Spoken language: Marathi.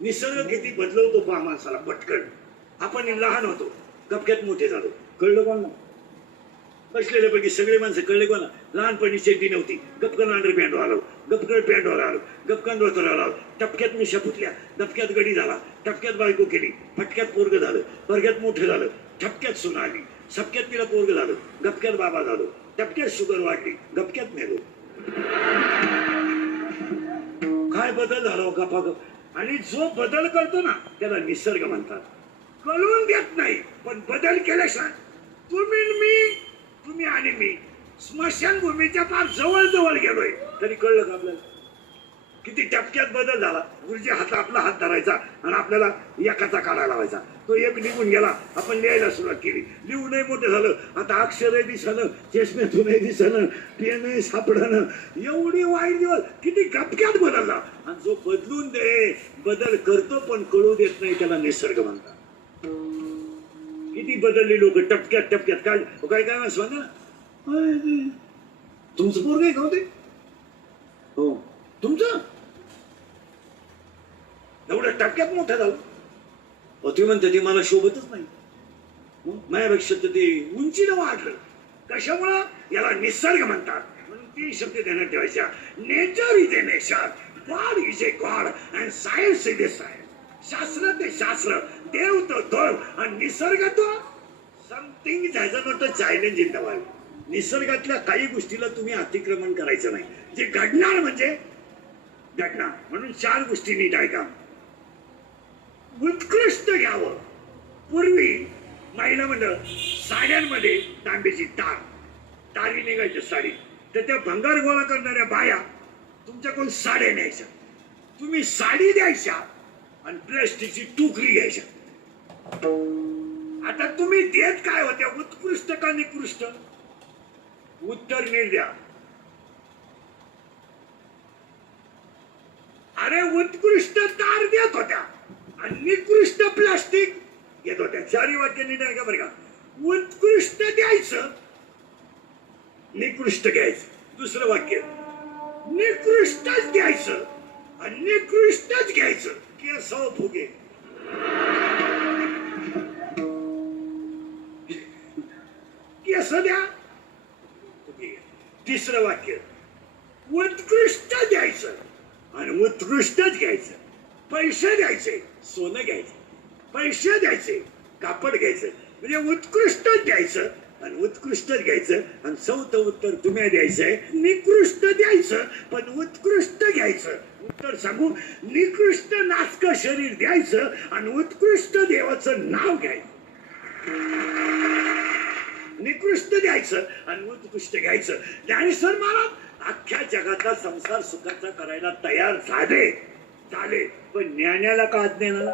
निसर्ग किती बदलवतो पहा माणसाला पटकन. आपण लहान होतो, कपक्यात मोठे झालो. कळलं कोण? बसलेले पैकी सगळे माणसं कळले कोणा? लहानपणी शेती नव्हती, गपकन अंडर पॅन्ट आलो, गपकन पॅन्ट आलो, गपकन धोतर आलो, टपक्यात मिशा फुटल्या, टपक्यात गडी झाला, टपक्यात बायको केली, फटक्यात पोरग झालं, परग्यात मोठं झालं, ठपक्यात सुना आली, सपक्यात तिला पोरग झालं, गपक्यात बाबा झालो, टपक्यात शुगर वाढली, गपक्यात मेलो. काय बदल झाला गपागप. आणि जो बदल करतो ना त्याला निसर्ग म्हणतात. कळून देत नाही, पण बदल केल्याशिवाय तुम्ही आणि मी स्मशानभूमीच्या फार जवळ जवळ गेलोय तरी कळलं का आपल्याला? किती टपक्यात बदल झाला. गुरुजी आपला हात धरायचा आणि आपल्याला एकाचा काढा लावायचा. तो एक निघून गेला, आपण लिहायला सुरुवात केली. लिहूनही मोठं झालं, आता अक्षरही दिसणं, चष्म्यातूनही दिसणं, पेनही सापडणं. एवढी वाईट दिवस किती गपक्यात बदलला. आणि जो बदलून बदल करतो पण कळू देत नाही त्याला निसर्ग म्हणतात. किती बदलले लोक टपक्यात टपक्यात. काय काय म्हणा ना, तुमचं पोरग आहे का होते? हो. तुमचं एवढं टपक्यात मोठं झालं. तुम्ही म्हणते ते मला शोभतच नाही. माझ्यापेक्षा तर ते उंचीनं वाढलं. कशामुळं? याला निसर्ग म्हणतात. म्हणून 3 शब्द ध्यानात ठेवायच्या. Nature is a nature, god is a god and science is a science. शास्त्र ते शास्त्र, देव तो देव आणि निसर्ग तो something is not a challenge in the world. निसर्गातल्या काही गोष्टीला तुम्ही अतिक्रमण करायचं नाही. जे घडणार म्हणजे घडणार. म्हणून 4 गोष्टी नीट ऐका. उत्कृष्ट घ्यावं. पूर्वी महिला मंडळ साड्यांमध्ये तांब्याची तारी निघायची साडी, तर त्या भंगार गोळा करणाऱ्या बाया तुमच्याकडून साड्या न्यायच्या. तुम्ही साडी द्यायच्या आणि प्लास्टिकची टोकरी घ्यायच्या. आता तुम्ही देत काय होत्या? उत्कृष्ट का निकृष्ट? उत्तर नीट द्या. अरे उत्कृष्ट तार देत होत्या आणि निकृष्ट प्लास्टिक घेत होत्या. 4 वाक्य नीट आहे का बरं का? उत्कृष्ट द्यायचं, निकृष्ट घ्यायचं. दुसरं वाक्य, निकृष्टच द्यायचं आणि निकृष्टच घ्यायचं. केसव फुगे. केस द्या. तिसरं वाक्य, उत्कृष्ट द्यायचं आणि उत्कृष्टच घ्यायचं. पैसे द्यायचे, सोनं घ्यायचं. पैसे द्यायचे, कापड घ्यायचं. म्हणजे उत्कृष्टच द्यायचं आणि उत्कृष्टच घ्यायचं. आणि 4थं उत्तर तुम्ही द्यायचंय, निकृष्ट द्यायचं पण उत्कृष्ट घ्यायचं. उत्तर सांगू, निकृष्ट नासक शरीर द्यायचं आणि उत्कृष्ट देवाचं नाव घ्यायचं. निकृष्ट द्यायचं आणि उत्कृष्ट घ्यायचं. ज्ञानेश्वर महाराज अख्ख्या जगाचा संसार सुखाचा करायला तयार झाले, पण ज्ञानाला का ज्ञानाला